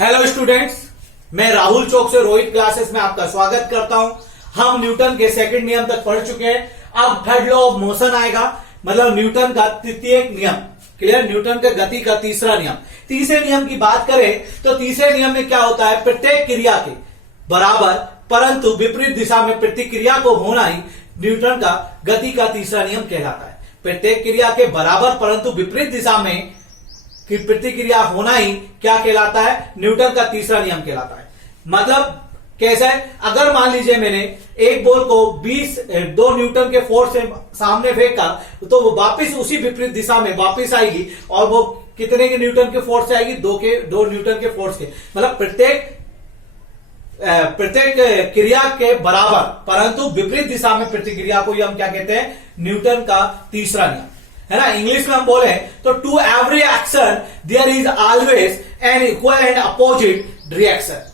Hello students, मैं राहुल चौक से Rohit classes में आपका स्वागत करता हूं। हम न्यूटन के सेकंड नियम तक पढ़ चुके हैं। अब थर्ड लॉ ऑफ मोशन आएगा, मतलब न्यूटन का तृतीय नियम। क्लियर? न्यूटन के गति का तीसरा नियम। तीसरे नियम की बात करें तो तीसरे नियम में क्या होता है, प्रत्येक क्रिया के बराबर परंतु विपरीत दिशा में प्रतिक्रिया को होना ही न्यूटन का गति का तीसरा नियम कहलाता है। प्रत्येक क्रिया के बराबर परंतु विपरीत दिशा में कि प्रतिक्रिया होना ही क्या कहलाता है, न्यूटन का तीसरा नियम कहलाता है। मतलब कैसा है, अगर मान लीजिए मैंने एक बॉल को 2 न्यूटन के फोर्स से सामने फेंका तो वो वापस उसी विपरीत दिशा में वापस आएगी और वो कितने के न्यूटन के फोर्स से आएगी, 2 न्यूटन के फोर्स के। मतलब प्रत्येक क्रिया के बराबर परंतु विपरीत दिशा में प्रतिक्रिया को हम क्या कहते हैं, न्यूटन का तीसरा नियम, है ना। इंग्लिश में हम बोले तो to every action there is always an equal and opposite reaction.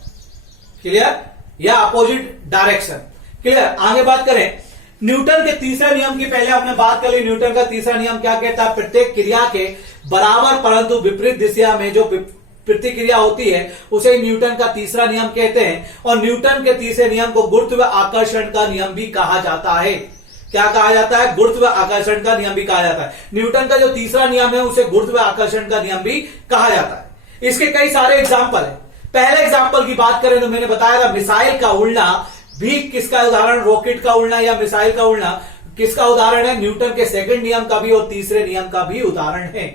Clear? या अपोजिट डायरेक्शन। क्लियर? आगे बात करें न्यूटन के तीसरे नियम की। पहले हमने बात कर ली, न्यूटन का तीसरा नियम क्या कहता है, प्रत्येक क्रिया के बराबर परंतु विपरीत दिशा में जो प्रतिक्रिया होती है उसे न्यूटन का तीसरा नियम कहते हैं। और न्यूटन के तीसरे नियम को गुरुत्व आकर्षण का नियम भी कहा जाता है। क्या कहा जाता है? गुरुत्व आकर्षण का नियम भी कहा जाता है। न्यूटन का जो तीसरा नियम है उसे गुरुत्व आकर्षण का नियम भी कहा जाता है। इसके कई सारे एग्जाम्पल है। पहले एग्जाम्पल की बात करें तो मैंने बताया था मिसाइल का उड़ना भी किसका उदाहरण, रॉकेट का उड़ना या मिसाइल का उड़ना किसका उदाहरण है, न्यूटन के सेकंड नियम का भी और तीसरे नियम का भी उदाहरण है।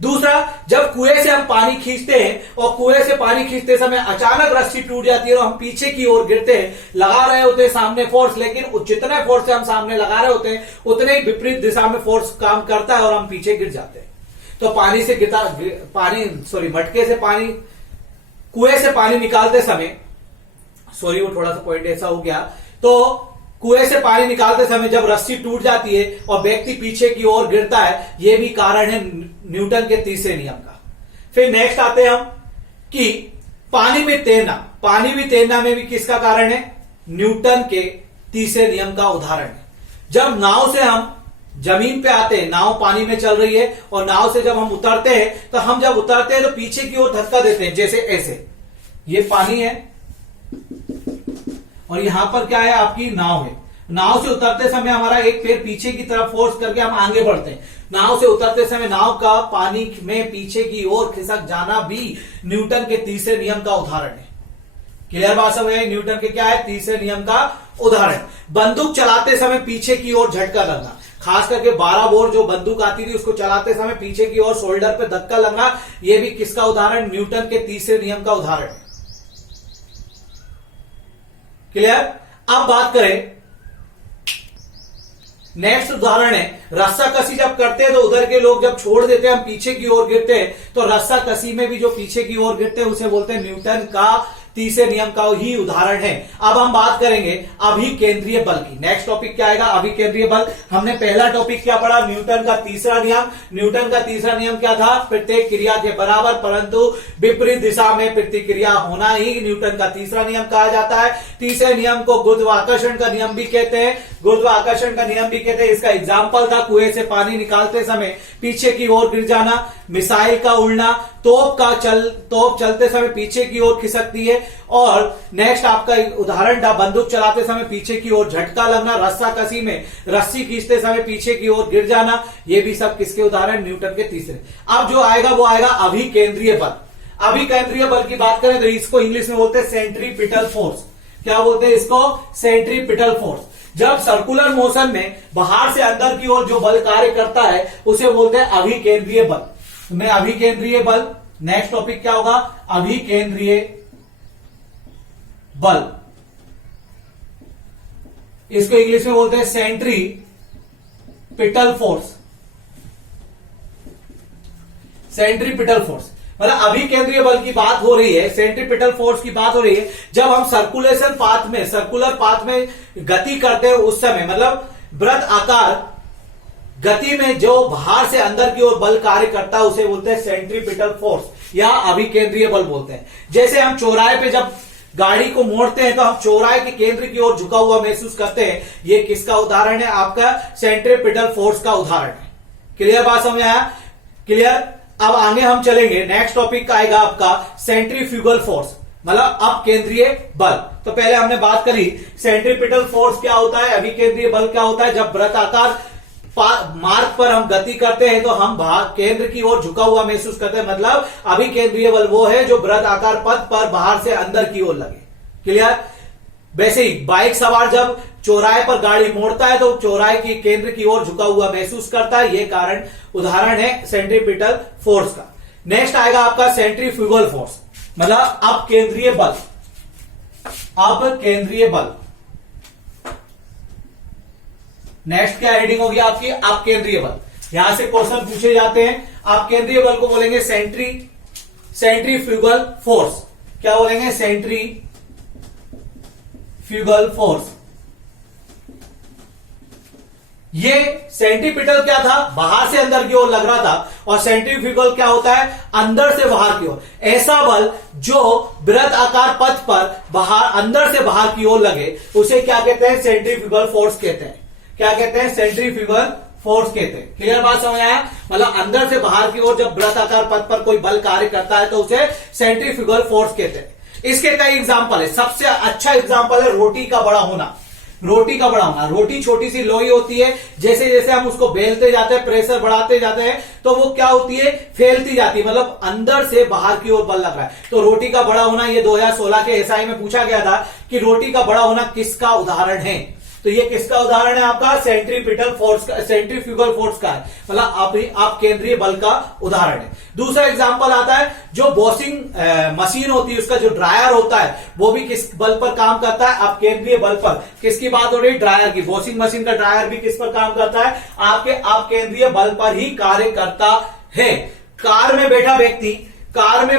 दूसरा, जब कुएं से हम पानी खींचते हैं और कुएं से पानी खींचते समय अचानक रस्सी टूट जाती है और हम पीछे की ओर गिरते हैं, लगा रहे होते हैं सामने फोर्स, लेकिन जितने फोर्स से हम सामने लगा रहे होते हैं उतने ही विपरीत दिशा में फोर्स काम करता है और हम पीछे गिर जाते हैं। तो मटके से पानी, कुएं से पानी निकालते समय, वो थोड़ा सा पॉइंट ऐसा हो गया, तो कुएं से पानी निकालते समय जब रस्सी टूट जाती है और व्यक्ति पीछे की ओर गिरता है, यह भी कारण है न्यूटन के तीसरे नियम का। फिर नेक्स्ट आते हैं हम कि पानी में तैरना। पानी में तैरना में भी किसका कारण है, न्यूटन के तीसरे नियम का उदाहरण है। जब नाव से हम जमीन पे आते हैं, नाव पानी में चल रही है और नाव से जब हम उतरते हैं तो हम जब उतरते हैं तो पीछे की ओर धक्का देते हैं, जैसे ऐसे। ये पानी है और यहां पर क्या है, आपकी नाव है। नाव से उतरते समय हमारा एक पैर पीछे की तरफ फोर्स करके हम आगे बढ़ते हैं। नाव से उतरते समय नाव का पानी में पीछे की ओर खिसक जाना भी न्यूटन के तीसरे नियम का उदाहरण है। क्लियर बात समझ आई? न्यूटन के क्या है, तीसरे नियम का उदाहरण। बंदूक चलाते समय पीछे की ओर झटका लगना, खास करके 12 बोर जो बंदूक आती थी उसको चलाते समय पीछे की ओर शोल्डर पे धक्का लगना, यह भी किसका उदाहरण, न्यूटन के तीसरे नियम का उदाहरण है। क्लियर? अब बात करें, नेक्स्ट उदाहरण है रस्सा कसी। जब करते हैं तो उधर के लोग जब छोड़ देते हैं, हम पीछे की ओर गिरते हैं, तो रस्सा कसी में भी जो पीछे की ओर गिरते हैं उसे बोलते हैं न्यूटन का तीसरे नियम का ही उदाहरण है। अब हम बात करेंगे अभिकेंद्रीय बल की। नेक्स्ट टॉपिक क्या आएगा, अभिकेंद्रीय बल। हमने पहला टॉपिक क्या पढ़ा, न्यूटन का तीसरा नियम। न्यूटन का तीसरा नियम क्या था, प्रत्येक क्रिया के बराबर परंतु विपरीत दिशा में प्रतिक्रिया होना ही न्यूटन का तीसरा नियम कहा जाता है। तीसरे नियम को गुरुत्वाकर्षण का नियम भी कहते हैं, गुरुत्वाकर्षण का नियम भी कहते हैं। इसका एग्जाम्पल था कुएं से पानी निकालते समय पीछे की ओर गिर जाना, मिसाइल का उड़ना, तोप चलते समय पीछे की ओर खिसकती है। और नेक्स्ट आपका उदाहरण था बंदूक चलाते समय पीछे की ओर झटका लगना, रस्सा कसी में रस्सी खींचते समय पीछे की ओर गिर जाना, ये भी सब किसके उदाहरण, न्यूटन के तीसरे। अब जो आएगा वो आएगा अभिकेंद्रीय बल। अभिकेंद्रीय बल की बात करें तो इसको इंग्लिश में बोलते हैं सेंट्रीपिटल फोर्स। क्या बोलते हैं इसको, सेंट्रीपिटल फोर्स। जब सर्कुलर मोशन में बाहर से अंदर की ओर जो बल कार्य करता है उसे बोलते हैं अभिकेंद्रीय बल। में अभिकेंद्रीय बल, नेक्स्ट टॉपिक क्या होगा, अभिकेंद्रीय बल। इसको इंग्लिश में बोलते हैं सेंट्रीपिटल फोर्स। सेंट्रीपिटल फोर्स मतलब अभिकेंद्रीय बल की बात हो रही है, सेंट्रीपिटल फोर्स की बात हो रही है। जब हम सर्कुलर पाथ में गति करते हैं उस समय, मतलब वृत्त आकार गति में जो बाहर से अंदर की ओर बल कार्य करता है उसे बोलते हैं सेंट्रीपिटल फोर्स या अभिकेंद्रीय बल बोलते हैं। जैसे हम चौराहे पे जब गाड़ी को मोड़ते हैं तो हम चौराहे के केंद्र की ओर झुका हुआ महसूस करते हैं, ये किसका उदाहरण है, आपका सेंट्रीपिटल फोर्स का उदाहरण है। क्लियर बात समझ आया? क्लियर? अब आगे हम चलेंगे, नेक्स्ट टॉपिक आएगा आपका सेंट्रीफ्यूगल फोर्स, मतलब अपकेंद्रीय बल। तो पहले हमने बात करी सेंट्रीपिटल फोर्स क्या होता है, अभिकेंद्रीय बल क्या होता है। जब वृत्ताकार मार्ग पर हम गति करते हैं तो हम केंद्र की ओर झुका हुआ महसूस करते हैं, मतलब अभिकेंद्रीय बल वो है जो वृत्ताकार पथ पर बाहर से अंदर की ओर लगे। क्लियर। वैसे ही बाइक सवार जब चौराहे पर गाड़ी मोड़ता है तो चौराहे की केंद्र की ओर झुका हुआ महसूस करता है, ये कारण उदाहरण है सेंट्रीपिटल फोर्स का। नेक्स्ट आएगा आपका सेंट्रीफ्यूगल फोर्स, मतलब अपकेंद्रीय बल। अपकेंद्रीय बल, नेक्स्ट क्या हेडिंग होगी आपकी, अपकेंद्रीय बल। यहां से क्वेश्चन पूछे जाते हैं। अपकेंद्रीय बल को बोलेंगे सेंट्रीफ्यूगल फोर्स। क्या बोलेंगे, सेंट्रीफ्यूगल फोर्स। ये सेंट्रीपिटल क्या था, बाहर से अंदर की ओर लग रहा था, और सेंट्रीफ्यूगल क्या होता है, अंदर से बाहर की ओर। ऐसा बल जो वृत्ताकार पथ पर बाहर, अंदर से बाहर की ओर लगे, उसे क्या कहते हैं, सेंट्रीफ्यूगल फोर्स कहते हैं। क्या कहते हैं, सेंट्रीफ्यूगल फोर्स कहते हैं। क्लियर बात समझ आया, मतलब अंदर से बाहर की ओर जब वृत्ताकार पथ पर कोई बल कार्य करता है तो उसे सेंट्रीफ्यूगल फोर्स कहते हैं। इसके कई एग्जांपल है। सबसे अच्छा एग्जांपल है रोटी का बड़ा होना। रोटी का बड़ा होना, रोटी छोटी सी लोई होती है, जैसे जैसे हम उसको बेलते जाते हैं, प्रेशर बढ़ाते जाते हैं, तो वो क्या होती है, फैलती जाती है, मतलब अंदर से बाहर की ओर बल लग रहा है। तो रोटी का बड़ा होना, ये 2016 के एसआई में पूछा गया था कि रोटी का बड़ा होना किसका उदाहरण है। तो ये किसका उदाहरण है, आपका सेंट्रीपिटल फोर्स का, सेंट्रीफ्यूगल फोर्स का है, मतलब आप केंद्रीय बल का उदाहरण है। दूसरा एग्जांपल आता है, जो वॉशिंग मशीन होती है, उसका जो ड्रायर होता है, वो भी किस बल पर काम करता है, आप केंद्रीय बल पर। किसकी बात हो रही है, ड्रायर की। वॉशिंग मशीन का ड्रायर भी किस पर काम करता है, आपके आप केंद्रीय बल पर ही कार्य करता है। कार में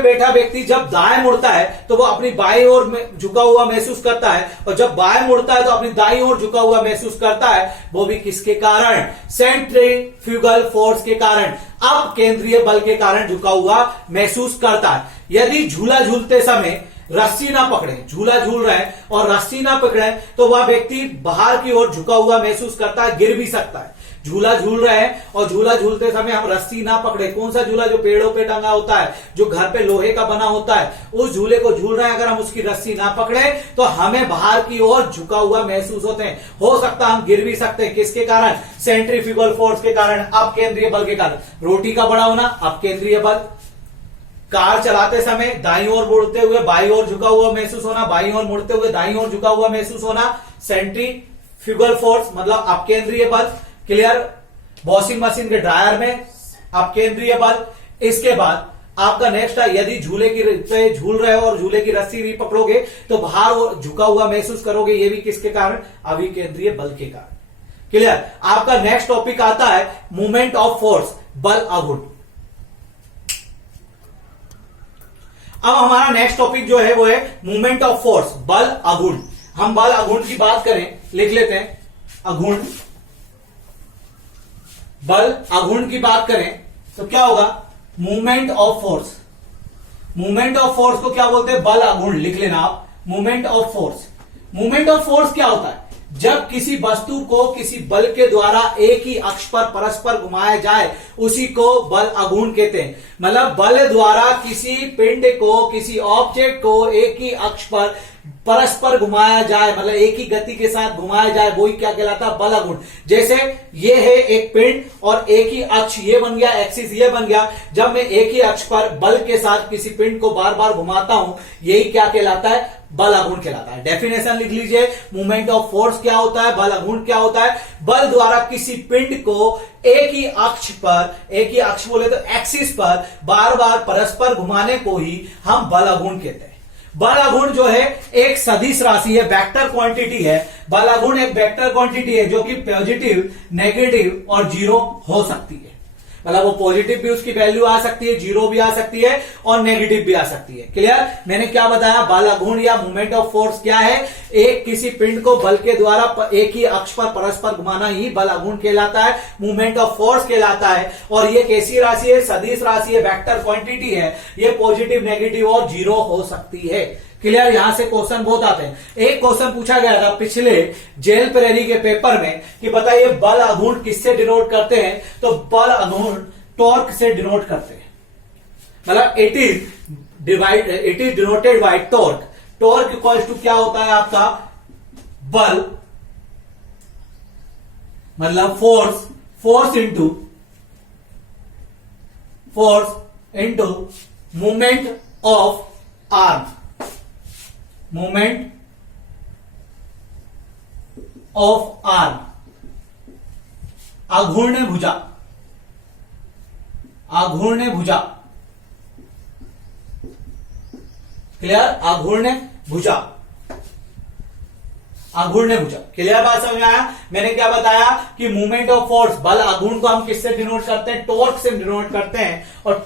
बैठा व्यक्ति जब दाएं मुड़ता है तो वो अपनी बाईं ओर में झुका हुआ महसूस करता है, और जब बाएं मुड़ता है तो अपनी दाईं ओर झुका हुआ महसूस करता है। वो भी किसके कारण, सेंट्रीफ्यूगल फोर्स के कारण, अब केंद्रीय बल के कारण झुका हुआ महसूस करता है। यदि झूला झूलते समय रस्सी ना पकड़े, झूला झूल रहे हैं और रस्सी ना पकड़े, तो वह व्यक्ति बाहर की ओर झुका हुआ महसूस करता है, गिर भी सकता है। झूला झूल रहे हैं और झूला झूलते समय हम रस्सी ना पकड़े, कौन सा झूला, जो पेड़ों पे टंगा होता है, जो घर पे लोहे का बना होता है, उस झूले को झूल रहे हैं, अगर हम उसकी रस्सी ना पकड़े तो हमें बाहर की ओर झुका हुआ महसूस होते हैं, हो सकता है हम गिर भी सकते हैं। किसके कारण, सेंट्रीफ्यूगल फोर्स के कारण, अपकेंद्रीय बल के कारण। रोटी का बड़ा होना, अपकेंद्रीय बल। कार चलाते समय दाईं ओर मुड़ते हुए बाईं ओर झुका हुआ महसूस होना, बाईं ओर मुड़ते हुए दाईं ओर झुका हुआ महसूस होना, सेंट्रीफ्यूगल फोर्स मतलब अपकेंद्रीय बल। क्लियर। वॉशिंग मशीन के ड्रायर में अपकेंद्रीय बल। इसके बाद आपका नेक्स्ट है, यदि झूले की पे झूल रहे हो और झूले की रस्सी भी पकड़ोगे तो बाहर झुका हुआ महसूस करोगे, ये भी किसके कारण, अभिकेंद्रीय बल के कारण। क्लियर। आपका नेक्स्ट टॉपिक आता है मूवमेंट ऑफ फोर्स, बल आघूर्ण। अब हमारा नेक्स्ट टॉपिक जो है वो है मूवमेंट ऑफ फोर्स, बल आघूर्ण। हम बल आघूर्ण की बात करें, लिख लेते हैं आघूर्ण। बल आघूर्ण की बात करें तो क्या होगा, movement of force. Movement of force को क्या बोलते हैं, बल आघूर्ण, लिख लेना आप, movement of force. Movement of force क्या होता है, जब किसी वस्तु को किसी बल के द्वारा एक ही अक्ष पर परस्पर घुमाया जाए उसी को बल आघूर्ण कहते हैं। मतलब बल द्वारा किसी पिंड को, किसी ऑब्जेक्ट को एक ही अक्ष पर परस्पर घुमाया जाए, मतलब एक ही गति के साथ घुमाया जाए, वो ही क्या कहलाता है, बल आघूर्ण। जैसे ये है एक पिंड और एक ही अक्ष ये बन गया, एक्सिस ये बन गया। जब मैं एक ही अक्ष पर बल के साथ किसी पिंड को बार बार घुमाता हूं, यही क्या कहलाता है, बल आघूर्ण कहलाता है। डेफिनेशन लिख लीजिए, मूवमेंट ऑफ फोर्स क्या होता है, बल आघूर्ण क्या होता है, बल द्वारा किसी पिंड को एक ही अक्ष पर, एक ही अक्ष बोले तो एक्सिस पर बार बार परस्पर घुमाने को ही हम बल आघूर्ण कहते हैं। बल आघूर्ण जो है एक सदिश राशि है, वेक्टर क्वांटिटी है। बल आघूर्ण एक वेक्टर क्वांटिटी है जो कि पॉजिटिव, नेगेटिव और जीरो हो सकती है। मतलब वो पॉजिटिव भी उसकी वैल्यू आ सकती है, जीरो भी आ सकती है और नेगेटिव भी आ सकती है। क्लियर। मैंने क्या बताया, बल आघूर्ण या मूवमेंट ऑफ फोर्स क्या है, एक किसी पिंड को बल के द्वारा एक ही अक्ष पर परस्पर घुमाना ही बल आघूर्ण कहलाता है, मूवमेंट ऑफ फोर्स कहलाता है। और ये कैसी राशि है, सदिश राशि है, वेक्टर क्वांटिटी है, ये पॉजिटिव, नेगेटिव और जीरो हो सकती है। क्लियर। यहां से क्वेश्चन बहुत आते हैं। एक क्वेश्चन पूछा गया था पिछले जेल प्रेरी के पेपर में कि बताइए बल आघूर्ण किससे डिनोट करते हैं, तो बल आघूर्ण टॉर्क से डिनोट करते हैं। मतलब it is denoted by torque. Torque equals to क्या होता है आपका, बल मतलब force into movement of arm, movement of arm, आघूर्ण भुजा, आघूर्ण भुजा, क्लियर, आघूर्ण भुजा, आघूर्ण भुजा, क्लियर बात समझ में आया। मैंने क्या बताया कि मूवमेंट ऑफ फोर्स, बल आघूर्ण को हम किससे डिनोट करते हैं, टॉर्क से डिनोट करते हैं, और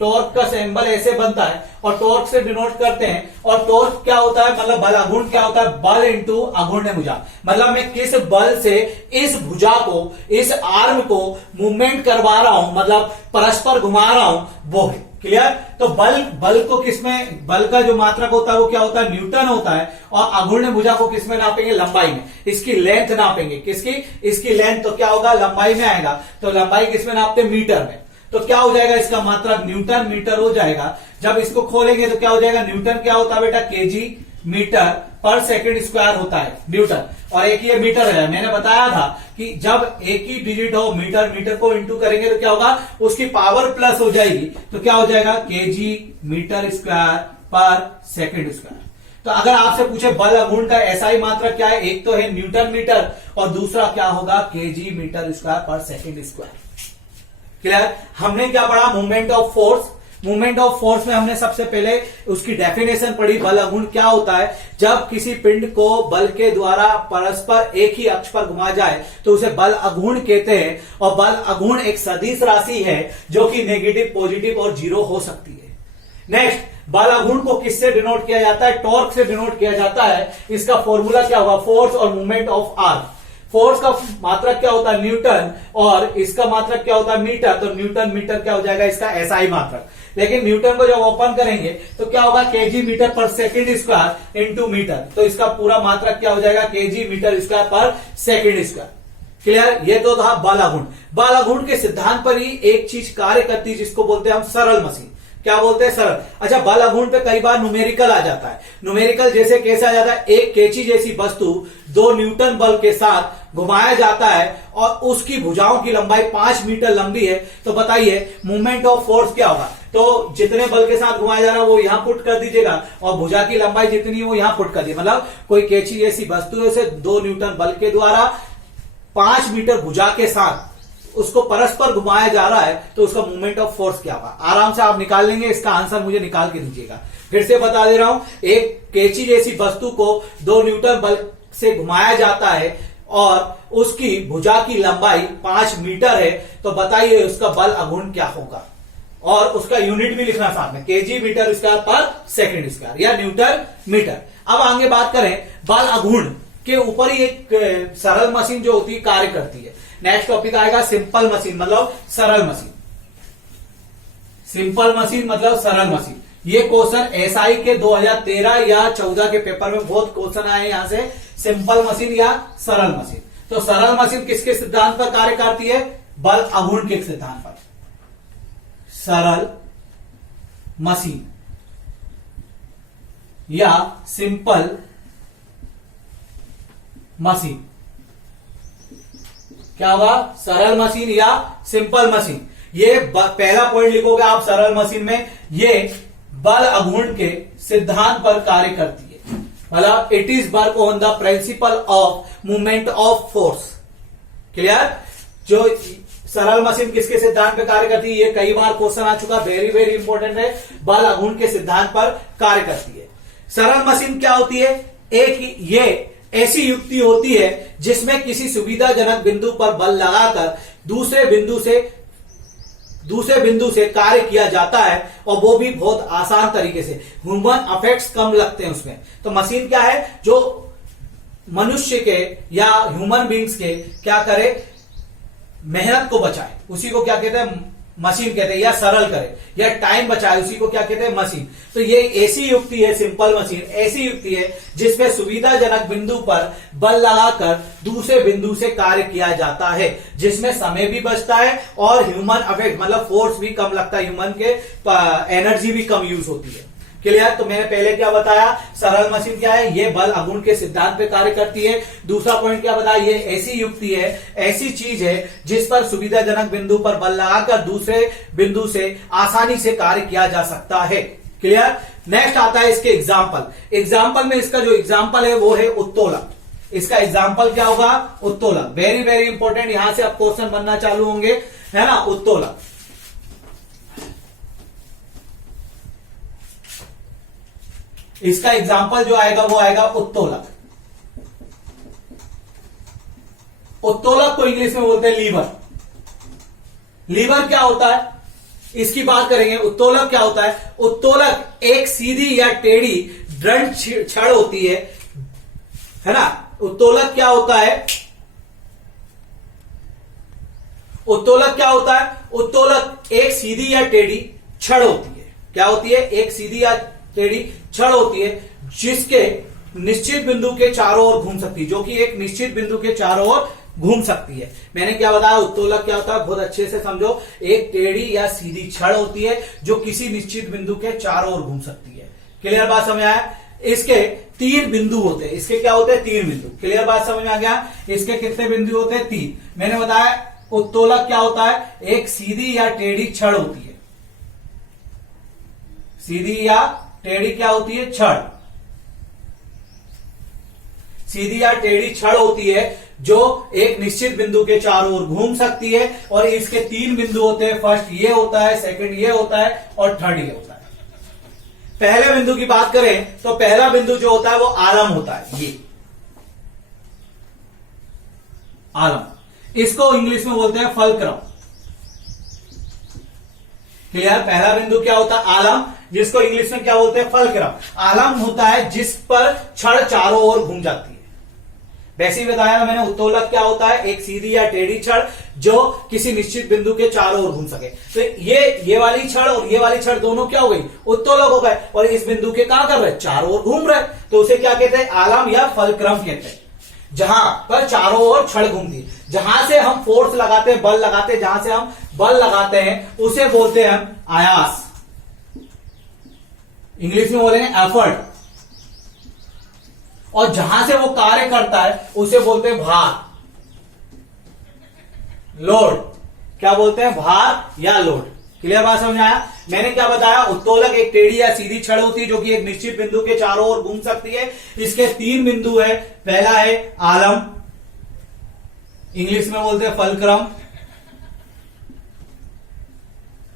टॉर्क का सिंबल ऐसे बनता है और टॉर्क से डिनोट करते हैं। और टॉर्क क्या होता है, मतलब बल आघूर्ण क्या होता है, बल इंटू आघूर्ण भुजा, मतलब मैं किस बल से इस भुजा को, इस आर्म को मूवमेंट करवा रहा हूं, मतलब परस्पर घुमा रहा हूं, वो है, क्लियर। तो बल को किसमें, बल का जो मात्रक होता है वो क्या होता है, न्यूटन होता है। और आघूर्ण भुजा को किसमें नापेंगे, लंबाई में, इसकी लेंथ नापेंगे, किसकी, इसकी लेंथ, तो क्या होगा, लंबाई में आएगा। तो लंबाई किसमें नापते, मीटर में। तो क्या हो जाएगा, इसका मात्रक न्यूटन मीटर हो जाएगा। जब इसको खोलेंगे तो क्या हो जाएगा, न्यूटन क्या होता है बेटा, केजी मीटर पर सेकंड स्क्वायर होता है न्यूटन, और एक ये मीटर है। मैंने बताया था कि जब एक ही डिजिट हो, मीटर को इंटू करेंगे तो क्या होगा, उसकी पावर प्लस हो जाएगी, तो क्या हो जाएगा, केजी मीटर स्क्वायर पर सेकंड स्क्वायर। तो अगर आपसे पूछे बल आघूर्ण का एसआई मात्रक क्या है, एक तो है न्यूटन मीटर और दूसरा क्या होगा, केजी मीटर स्क्वायर पर सेकंड स्क्वायर, क्लियर। हमने क्या पढ़ा, movement of force. Movement of force में हमने सबसे पहले उसकी डेफिनेशन पढ़ी, बल आघूर्ण क्या होता है, जब किसी पिंड को बल के द्वारा परस्पर एक ही अक्ष पर घुमा जाए तो उसे बल आघूर्ण कहते हैं। और बल आघूर्ण एक सदिश राशि है जो कि नेगेटिव, पॉजिटिव और जीरो हो सकती है। नेक्स्ट, बल आघूर्ण को किससे डिनोट किया जाता है, टॉर्क से डिनोट किया जाता है। इसका फॉर्मूला क्या होगा, फोर्स और मूवमेंट ऑफ आर्म। फोर्स का मात्रक क्या होता है, न्यूटन, और इसका मात्रक क्या होता है, मीटर। तो न्यूटन मीटर क्या हो जाएगा, इसका एसआई मात्रक। लेकिन न्यूटन को जब ओपन करेंगे तो क्या होगा, केजी मीटर पर सेकंड स्क्वायर इंटू मीटर। तो इसका पूरा मात्रक क्या हो जाएगा, केजी मीटर स्क्वायर पर सेकंड स्क्वायर, क्लियर। ये तो था बल आघूर्ण। बल आघूर्ण के सिद्धांत पर ही एक चीज कार्य करती है जिसको बोलते हैं हम सरल मशीन। क्या बोलते हैं, सरल। अच्छा, बल आघूर्ण पे कई बार न्यूमेरिकल आ जाता है। न्यूमेरिकल जैसे कैसे आ जाता है, एक कैंची जैसी वस्तु 2 न्यूटन बल के साथ घुमाया जाता है और उसकी भुजाओं की लंबाई 5 मीटर लंबी है। तो बताइए मूवमेंट ऑफ फोर्स क्या होगा। तो जितने बल के साथ घुमाया जा रहा है वो यहां पुट कर दीजिएगा, और भुजा की लंबाई जितनी है वो यहां पुट कर दीजिए। मतलब कोई कैंची जैसी वस्तु से 2 न्यूटन बल के द्वारा 5 मीटर भुजा के साथ उसको परस्पर घुमाया जा रहा है, तो उसका मूवमेंट ऑफ फोर्स क्या होगा। आराम से आप निकाल लेंगे, इसका आंसर मुझे निकाल के दीजिएगा। फिर से बता दे रहा हूं, एक कैंची जैसी वस्तु को 2 न्यूटन बल से घुमाया जाता है और उसकी भुजा की लंबाई 5 मीटर है। तो बताइए उसका बल आघूर्ण क्या होगा, और उसका यूनिट भी लिखना साथ में, केजी मीटर स्क्वायर पर सेकंड स्क्वायर या न्यूटन मीटर। अब आगे बात करें, बल आघूर्ण के ऊपर ही एक सरल मशीन जो होती है कार्य करती है। नेक्स्ट टॉपिक आएगा सिंपल मशीन, मतलब सरल मशीन। सिंपल मशीन मतलब सरल मशीन। ये क्वेश्चन एसआई के 2013 या 14 के पेपर में बहुत क्वेश्चन आए यहां से, सिंपल मशीन या सरल मशीन। तो सरल मशीन किसके सिद्धांत पर कार्य करती है, बल आघूर्ण के सिद्धांत पर। सरल मशीन या सिंपल मशीन क्या होगा, सरल मशीन या सिंपल मशीन। ये पहला पॉइंट लिखोगे आप सरल मशीन में, ये बल आघूर्ण के सिद्धांत पर कार्य करती है। मतलब it is work on the principle of movement of force, clear. जो सरल मशीन किसके सिद्धांत पर कार्य करती है, ये कई बार क्वेश्चन आ चुका, वेरी वेरी इंपॉर्टेंट है। बल आघूर्ण के सिद्धांत पर कार्य करती है। सरल मशीन क्या होती है, एक ये ऐसी युक्ति होती है जिसमें किसी सुविधाजनक बिंदु पर बल लगाकर दूसरे बिंदु से कार्य किया जाता है, और वो भी बहुत आसान तरीके से। ह्यूमन अफेक्ट्स कम लगते हैं उसमें। तो मशीन क्या है, जो मनुष्य के या ह्यूमन बींग्स के क्या करे, मेहनत को बचाए, उसी को क्या कहते हैं, मशीन कहते हैं, या सरल करे या टाइम बचाए उसी को क्या कहते हैं, मशीन। तो ये ऐसी युक्ति है, सिंपल मशीन ऐसी युक्ति है जिसमें सुविधाजनक बिंदु पर बल लगाकर दूसरे बिंदु से कार्य किया जाता है, जिसमें समय भी बचता है और ह्यूमन अफेक्ट मतलब फोर्स भी कम लगता है, ह्यूमन के एनर्जी भी कम यूज होती है। क्लियर। तो मैंने पहले क्या बताया, सरल मशीन क्या है, ये बल अगुण के सिद्धांत पे कार्य करती है। दूसरा पॉइंट क्या बताया, ये ऐसी युक्ति है, ऐसी चीज है जिस पर सुविधाजनक बिंदु पर बल लगाकर दूसरे बिंदु से आसानी से कार्य किया जा सकता है। क्लियर। नेक्स्ट आता है इसके एग्जाम्पल। एग्जाम्पल में इसका जो एग्जाम्पल है वो है उत्तोलक। इसका एग्जाम्पल क्या होगा, उत्तोलक। वेरी वेरी इंपॉर्टेंट, यहां से अब क्वेश्चन बनना चालू होंगे, है ना। उत्तोलक, इसका एग्जाम्पल जो आएगा वो आएगा उत्तोलक। उत्तोलक को इंग्लिश में बोलते हैं लीवर। लीवर क्या होता है, इसकी बात करेंगे। उत्तोलक क्या होता है, उत्तोलक एक सीधी या टेढ़ी दृढ़ छड़ होती है ना। उत्तोलक क्या होता है, उत्तोलक क्या होता है, उत्तोलक एक सीधी या टेढ़ी छड़ होती है। क्या होती है, एक सीधी या टेढ़ी छड़ होती है जिसके निश्चित बिंदु के चारों ओर घूम सकती है, जो कि एक निश्चित बिंदु के चारों ओर घूम सकती है। मैंने क्या बताया, उत्तोलक क्या होता है, बहुत अच्छे से समझो। एक टेढ़ी या सीधी छड़ होती है जो किसी निश्चित बिंदु के चारों ओर घूम सकती है। क्लियर बात समझ आया। इसके 3 बिंदु होते हैं, इसके क्या होते हैं, 3 बिंदु। क्लियर बात समझ में आ गया। इसके कितने बिंदु होते हैं, 3। मैंने बताया उत्तोलक क्या होता है, एक सीधी या टेढ़ी छड़ होती है। सीधी या टेढ़ी क्या होती है, छड़। सीधी या टेढ़ी छड़ होती है जो एक निश्चित बिंदु के चारों ओर घूम सकती है। और इसके 3 बिंदु होते हैं, फर्स्ट ये होता है, सेकंड ये होता है और थर्ड ये होता है। पहले बिंदु की बात करें तो पहला बिंदु जो होता है वो आलम होता है, ये आलम। इसको इंग्लिश में बोलते हैं फलक्रम। क्लियर। पहला बिंदु क्या होता है, आलम, जिसको इंग्लिश में क्या बोलते हैं, फलक्रम। आलम होता है जिस पर छड़ चारों ओर घूम जाती है। वैसे ही बताया मैंने, उत्तोलक क्या होता है, एक सीधी या टेढ़ी छड़ जो किसी निश्चित बिंदु के चारों ओर घूम सके। तो ये वाली छड़ और ये वाली छड़ दोनों क्या हो गई, उत्तोलक हो गए। और इस बिंदु के क्या कर रहे, चारों ओर घूम रहे, तो उसे क्या कहते हैं, आलम या फलक्रम कहते हैं। जहां पर चारों ओर छड़ घूमती है, जहां से हम फोर्स लगाते हैं, बल लगाते हैं, जहां से हम बल लगाते हैं उसे बोलते हैं हम आयास। इंग्लिश में बोलेंगे एफर्ट। और जहां से वो कार्य करता है उसे बोलते हैं भार, लोड। क्या बोलते हैं, भार या लोड। क्लियर बात समझ आया। मैंने क्या बताया, उत्तोलक एक टेढ़ी या सीधी छड़ होती है जो कि एक निश्चित बिंदु के चारों ओर घूम सकती है। इसके 3 बिंदु है, पहला है आलम, इंग्लिश में बोलते हैं फलक्रम।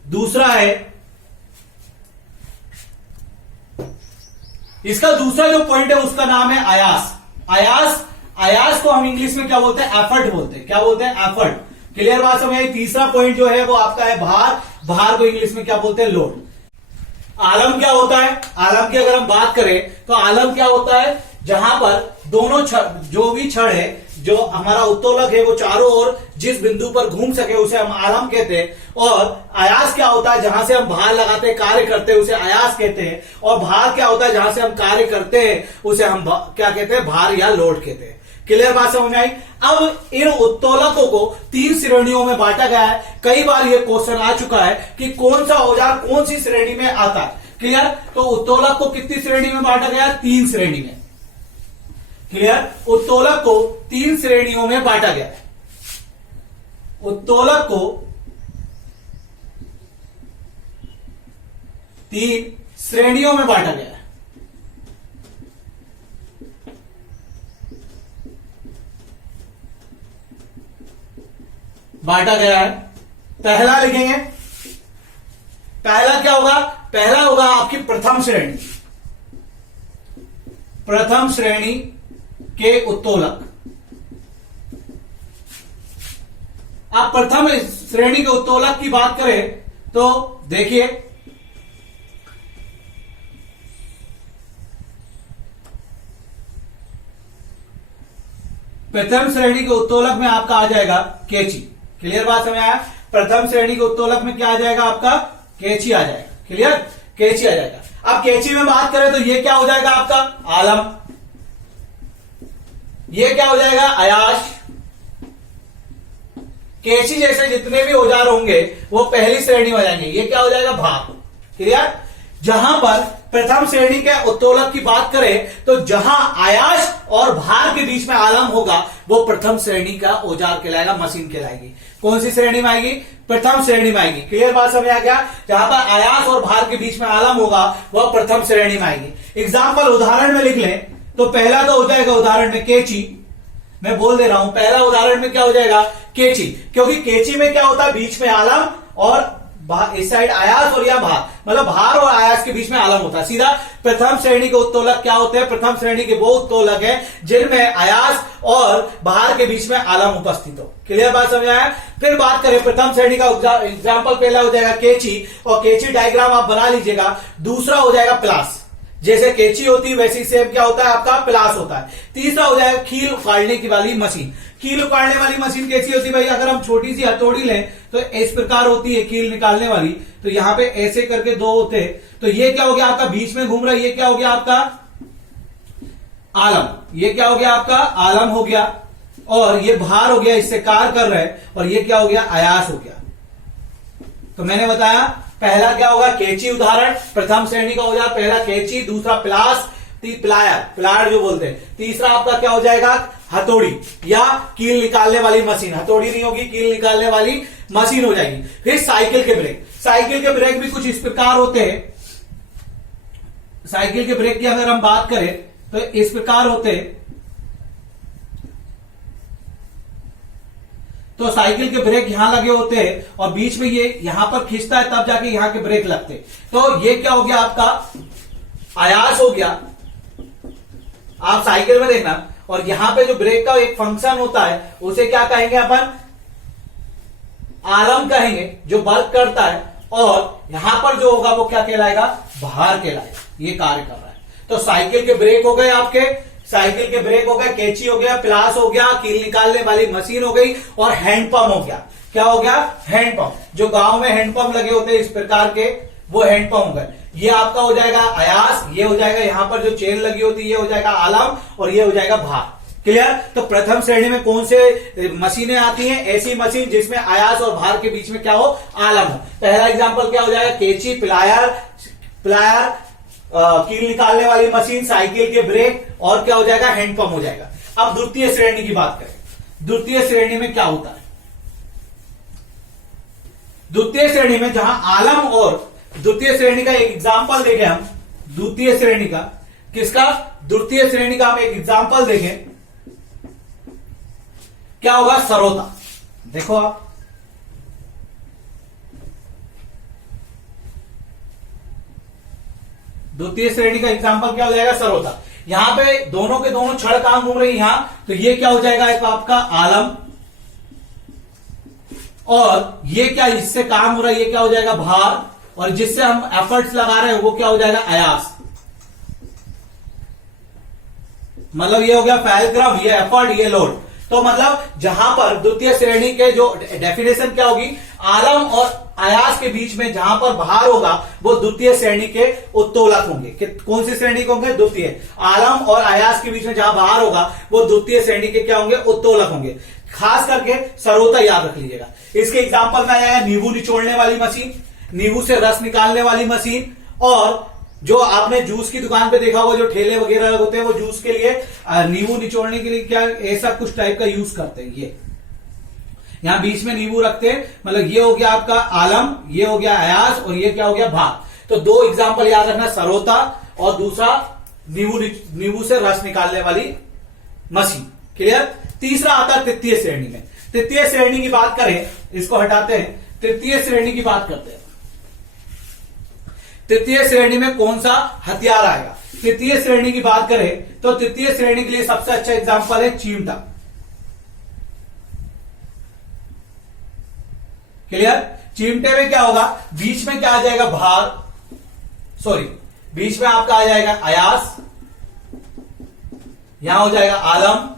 दूसरा है, इसका दूसरा जो पॉइंट है उसका नाम है आयास। आयास को हम इंग्लिश में क्या बोलते हैं, एफर्ट बोलते हैं। क्या बोलते हैं, एफर्ट। क्लियर बात समझ आई। तीसरा पॉइंट जो है वो आपका है भार को इंग्लिश में क्या बोलते हैं, लोड। आलम क्या होता है, आलम की अगर हम बात करें तो आलम क्या होता है, जहां पर दोनों जो भी छड़ है, जो हमारा उत्तोलक है वो चारों ओर जिस बिंदु पर घूम सके उसे हम आलम कहते हैं। और आयास क्या होता है, जहां से हम भार लगाते हैं, कार्य करते हैं, उसे आयास कहते हैं। और भार क्या होता है, जहां से हम कार्य करते हैं उसे हम क्या कहते हैं, भार या लोड कहते हैं। क्लियर बात समझ में आई। अब इन उत्तोलकों को 3 श्रेणियों में बांटा गया है। कई बार यह क्वेश्चन आ चुका है कि कौन सा औजार कौन सी श्रेणी में आता है। क्लियर। तो उत्तोलक को कितनी श्रेणी में बांटा गया, 3 श्रेणी में। क्लियर। उत्तोलक को 3 श्रेणियों में बांटा गया है। उत्तोलक को 3 श्रेणियों में बांटा गया है। बांटा गया है। पहला लिखेंगे, पहला क्या होगा, पहला होगा आपकी प्रथम श्रेणी। प्रथम श्रेणी के उत्तोलक। आप प्रथम श्रेणी के उत्तोलक की बात करें तो देखिए, प्रथम श्रेणी के उत्तोलक में आपका आ जाएगा कैंची। क्लियर बात समझ आया। प्रथम श्रेणी के उत्तोलक में क्या आ जाएगा आपका, कैंची आ जाएगा। क्लियर, कैंची आ जाएगा। अब कैंची में बात करें तो ये क्या हो जाएगा आपका आलम, ये क्या हो जाएगा अयाश। कैंची जैसे जितने भी औजार होंगे वो पहली श्रेणी में जाएंगे, ये क्या हो जाएगा भार। क्लियर, जहां पर प्रथम श्रेणी के उत्तोलक की बात करें तो जहां आयास और भार के बीच में आलम होगा वो प्रथम श्रेणी का औजार कहलाएगा, मशीन कहलाएगी। कौन सी श्रेणी में आएगी, प्रथम श्रेणी में आएगी। क्लियर बात समझ आ गया, जहां पर आयास और भार के बीच में आलम होगा वह प्रथम श्रेणी में आएगी। एग्जाम्पल उदाहरण में लिख लें तो पहला तो हो जाएगा उदाहरण में कैंची, मैं बोल दे रहा हूं पहला उदाहरण में क्या हो जाएगा कैंची, क्योंकि कैंची में क्या होता है बीच में आलम और इस साइड आयास और या भार, मतलब भार और आयास के बीच में आलम होता है। सीधा प्रथम श्रेणी के उत्तोलक क्या होते हैं, प्रथम श्रेणी के वो उत्तोलक हैं जिनमें आयास और भार के बीच में आलम उपस्थित हो। क्लियर बात समझ आया। फिर बात करें प्रथम श्रेणी का एग्जाम्पल, पहला हो जाएगा कैंची और कैंची डायग्राम आप बना लीजिएगा। दूसरा हो जाएगा प्लास, जैसे कैंची होती है वैसी सेम क्या होता है आपका प्लास होता है। तीसरा हो जाएगा कील उखाड़ने की वाली मशीन। कील उखाड़ने वाली मशीन कैसी होती है भाई, अगर हम छोटी सी हथौड़ी लें तो इस प्रकार होती है कील निकालने वाली, तो यहां पे ऐसे करके दो होते हैं, तो ये क्या हो गया आपका बीच में घूम रहा है, ये क्या हो गया आपका आलम, ये क्या हो गया आपका आलम हो गया, और ये भार हो गया इससे कार कर रहे हैं, और ये क्या हो गया आयास हो गया। तो मैंने बताया पहला क्या होगा कैंची उदाहरण, प्रथम श्रेणी का औजार पहला कैंची, दूसरा प्लास, प्लायर, प्लायर जो बोलते हैं, तीसरा आपका क्या हो जाएगा हथौड़ी या कील निकालने वाली मशीन, हथौड़ी नहीं होगी कील निकालने वाली मशीन हो जाएगी। फिर साइकिल के ब्रेक, साइकिल के ब्रेक भी कुछ इस प्रकार होते हैं। साइकिल के ब्रेक की अगर हम बात करें तो इस प्रकार होते हैं। तो साइकिल के ब्रेक यहां लगे होते हैं और बीच में ये यहां पर खींचता है तब जाके यहां के ब्रेक लगते हैं। तो ये क्या हो गया आपका आयास हो गया, आप साइकिल में देखना, और यहां पे जो ब्रेक का एक फंक्शन होता है उसे क्या कहेंगे अपन आलम कहेंगे, जो वर्क करता है, और यहां पर जो होगा वो क्या कहलाएगा भार कहलाएगा, ये कार्य कर रहा है। तो साइकिल के ब्रेक हो गए आपके, साइकिल के ब्रेक हो गए, कैंची हो गया, प्लास हो गया, कील निकालने वाली मशीन हो गई, और हैंडपंप हो गया। क्या हो गया हैंडपंप, जो गांव में हैंडपंप लगे होते हैं इस प्रकार के, वो हैंडपंप हो गए। ये आपका हो जाएगा आयास, ये हो जाएगा यहां पर जो चेन लगी होती है ये हो जाएगा आलम, और ये हो जाएगा भार। क्लियर। तो प्रथम श्रेणी में कौन से मशीनें आती हैं, ऐसी मशीन जिसमें आयास और भार के बीच में क्या हो आलम हो। पहला एग्जांपल क्या हो जाएगा कैंची, प्लायर, कील निकालने वाली मशीन, साइकिल के ब्रेक, और क्या हो जाएगा हैंडपंप हो जाएगा। अब द्वितीय श्रेणी की बात करें, द्वितीय श्रेणी में क्या होता है, द्वितीय श्रेणी में जहां आलम और द्वितीय श्रेणी का एक एग्जाम्पल देखें हम, द्वितीय श्रेणी का किसका, द्वितीय श्रेणी का हम एक एग्जाम्पल देखें, क्या होगा सरोता। देखो आप द्वितीय श्रेणी का एग्जाम्पल क्या हो जाएगा सरोता। यहां पे दोनों के दोनों छड़ काम घूम रही है यहां, तो ये क्या हो जाएगा एक आपका आलम, और ये क्या इससे काम हो रहा है ये क्या हो जाएगा भार, और जिससे हम एफर्ट्स लगा रहे हैं वो क्या हो जाएगा आयास। मतलब ये हो गया फैलक्रम, ये एफर्ट, ये लोड। तो मतलब जहां पर द्वितीय श्रेणी के जो डेफिनेशन क्या होगी, आलम और आयास के बीच में जहां पर भार होगा वो द्वितीय श्रेणी के उत्तोलक होंगे। कौन सी श्रेणी के होंगे, द्वितीय। आलम और आयास के बीच में जहां भार होगा वो द्वितीय श्रेणी के क्या होंगे, उत्तोलक होंगे। खास करके सरोता याद रख लीजिएगा। इसके एग्जाम्पल में आएगा नींबू निचोड़ने वाली मशीन, नींबू से रस निकालने वाली मशीन, और जो आपने जूस की दुकान पे देखा होगा जो ठेले वगैरह होते हैं वो जूस के लिए नींबू निचोड़ने के लिए क्या ऐसा कुछ टाइप का यूज करते हैं। ये यहां बीच में नींबू रखते हैं, मतलब ये हो गया आपका आलम, ये हो गया आयास, और ये क्या हो गया भार। तो दो एग्जाम्पल याद रखना, सरोता और दूसरा नींबू से रस निकालने वाली मशीन। क्लियर। तीसरा आता है तृतीय श्रेणी में। तृतीय श्रेणी की बात करें, इसको हटाते हैं, तृतीय श्रेणी की बात करते हैं। तृतीय श्रेणी में कौन सा हथियार आएगा, तृतीय श्रेणी की बात करें तो तृतीय श्रेणी के लिए सबसे अच्छा एग्जांपल है चिमटा। क्लियर। चिमटे में क्या होगा, बीच में क्या आ जाएगा भार, सॉरी बीच में आपका आ जाएगा आयास, यहां हो जाएगा आलम,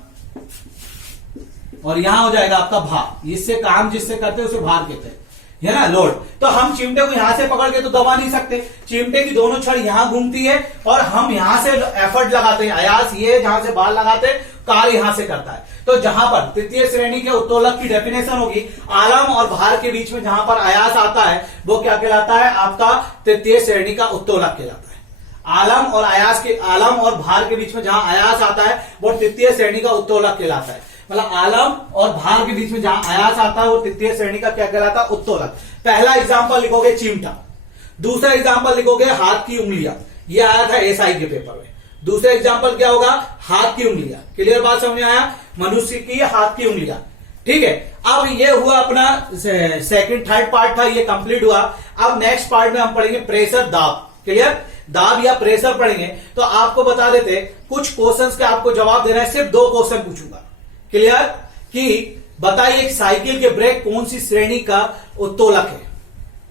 और यहां हो जाएगा आपका भार। इससे काम जिससे करते हैं उसे भार कहते हैं। है ना, लोड। तो हम चिमटे को यहां से पकड़ के तो दबा नहीं सकते, चिमटे की दोनों छड़ यहां घूमती है और हम यहां से एफर्ट लगाते हैं, अयास ये जहां से बाल लगाते हैं, कार्य यहां से करता है। तो जहां पर तृतीय श्रेणी के उत्तोलक की डेफिनेशन होगी, आलम और भार के बीच में जहां पर अयास आता है वो क्या कहलाता है, आपका तृतीय श्रेणी का उत्तोलक कहलाता है। आलम और भार के बीच में जहां अयास आता है वो तृतीय श्रेणी का उत्तोलक कहलाता है। मतलब आलम और भार के बीच में जहां अयास आता है वो तृतीय श्रेणी का क्या कहलाता है, उत्तोलक। पहला एग्जांपल लिखोगे चिमटा, दूसरा एग्जांपल लिखोगे हाथ की उंगलियां, ये आया था एसआई के पेपर में। दूसरा एग्जांपल क्या होगा, हाथ की उंगलियां। क्लियर बात समझ में आया, मनुष्य की हाथ की उंगलियां, ठीक है। अब ये हुआ अपना सेकंड थर्ड पार्ट था, ये कंप्लीट हुआ। अब नेक्स्ट पार्ट में हम पढ़ेंगे प्रेशर, दाब। क्लियर, दाब या प्रेशर पढ़ेंगे। तो आपको बता देते कुछ क्वेश्चंस के आपको जवाब देना है, सिर्फ 2 क्वेश्चन पूछूंगा। क्लियर, कि बताइए एक साइकिल के ब्रेक कौन सी श्रेणी का उत्तोलक है,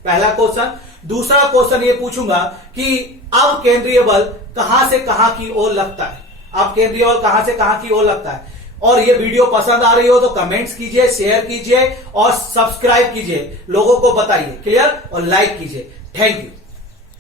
पहला क्वेश्चन। दूसरा क्वेश्चन ये पूछूंगा कि अब केंद्रीय बल कहां से कहां की ओर लगता है, अब केंद्रीय बल कहां से कहां की ओर लगता है। और ये वीडियो पसंद आ रही हो तो कमेंट्स कीजिए, शेयर कीजिए और सब्सक्राइब कीजिए, लोगों को बताइए। क्लियर, और लाइक कीजिए। Thank you.